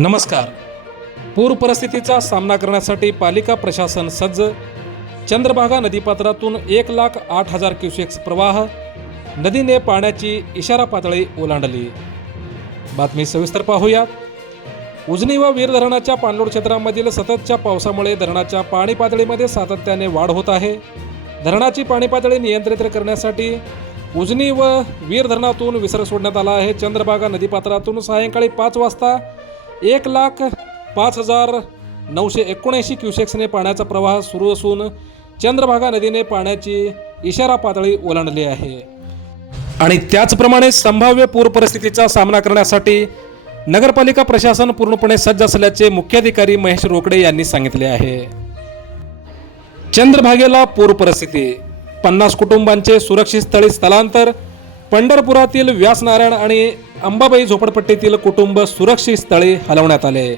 नमस्कार. पूर परिस्थितीचा सामना करण्यासाठी पालिका प्रशासन सज्ज. चंद्रभागा नदीपात्रातून 1,08,000 क्युसेक्स प्रवाह. नदीने पाण्याची इशारा पातळी ओलांडली. बातमी सविस्तर पाहूयात. उजनी व वीर धरणाच्या पाणलोट क्षेत्रामधील सततच्या पावसामुळे धरणाच्या पाणी पातळीमध्ये सातत्याने वाढ होत आहे. धरणाची पाणी पातळी नियंत्रित करण्यासाठी उजनी व वीर धरणातून विसर्ग सोडण्यात आला आहे. चंद्रभागा नदीपात्रातून सायंकाळी 5 वाजता 1,05,979 क्युसेक्सने पाण्याचा प्रवाह सुरू असून चंद्रभागा नदीने पाण्याची इशारा पातळी ओलांडली आहे. आणि त्याचप्रमाणे संभाव्य पूर परिस्थितीचा सामना करण्यासाठी नगरपालिका प्रशासन पूर्णपणे सज्ज असल्याचे मुख्याधिकारी महेश रोकडे यांनी सांगितले आहे. चंद्रभागेला पूर परिस्थिती. 50 कुटुंबांचे सुरक्षित स्थळी स्थलांतर. पंढरपुरातील व्यासनारायण आणि अंबाबाई झोपडपट्टीतील कुटुंब सुरक्षित स्थळी हलवण्यात आले.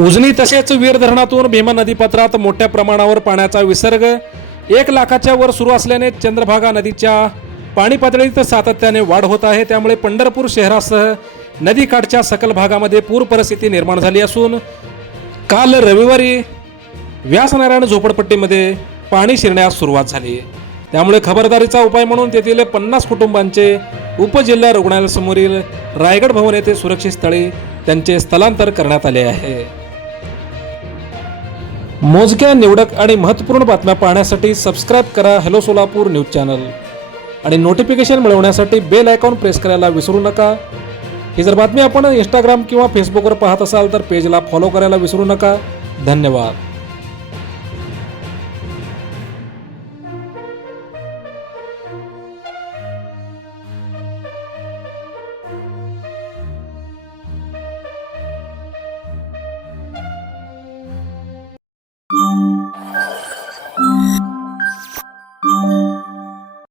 उजनी तसेच वीर धरणातून भीमा नदीपात्रात मोठ्या प्रमाणावर पाण्याचा विसर्ग 1,00,000च्या वर सुरू असल्याने चंद्रभागा नदीच्या पाणी पातळीत सातत्याने वाढ होत आहे. त्यामुळे पंढरपूर शहरासह नदीकाठच्या सखल भागामध्ये पूर परिस्थिती निर्माण झाली असून काल रविवारी व्यासनारायण झोपडपट्टीमध्ये पाणी शिरण्यास सुरुवात झाली. त्यामुळे खबरदारीचा उपाय म्हणून तेथील 50 कुटुंबांचे उपजिल्हा रुग्णालयासमोरील रायगड भवन येथे सुरक्षित स्थळी त्यांचे स्थलांतर करण्यात आले आहे. मोजक्या निवडक आणि महत्त्वपूर्ण बातम्या पाहण्यासाठी सबस्क्राईब करा हॅलो सोलापूर न्यूज चॅनल आणि नोटिफिकेशन मिळवण्यासाठी बेल आयकॉन प्रेस करायला विसरू नका. ही जर बातमी आपण इंस्टाग्राम किंवा फेसबुकवर पाहत असाल तर पेजला फॉलो करायला विसरू नका. धन्यवाद.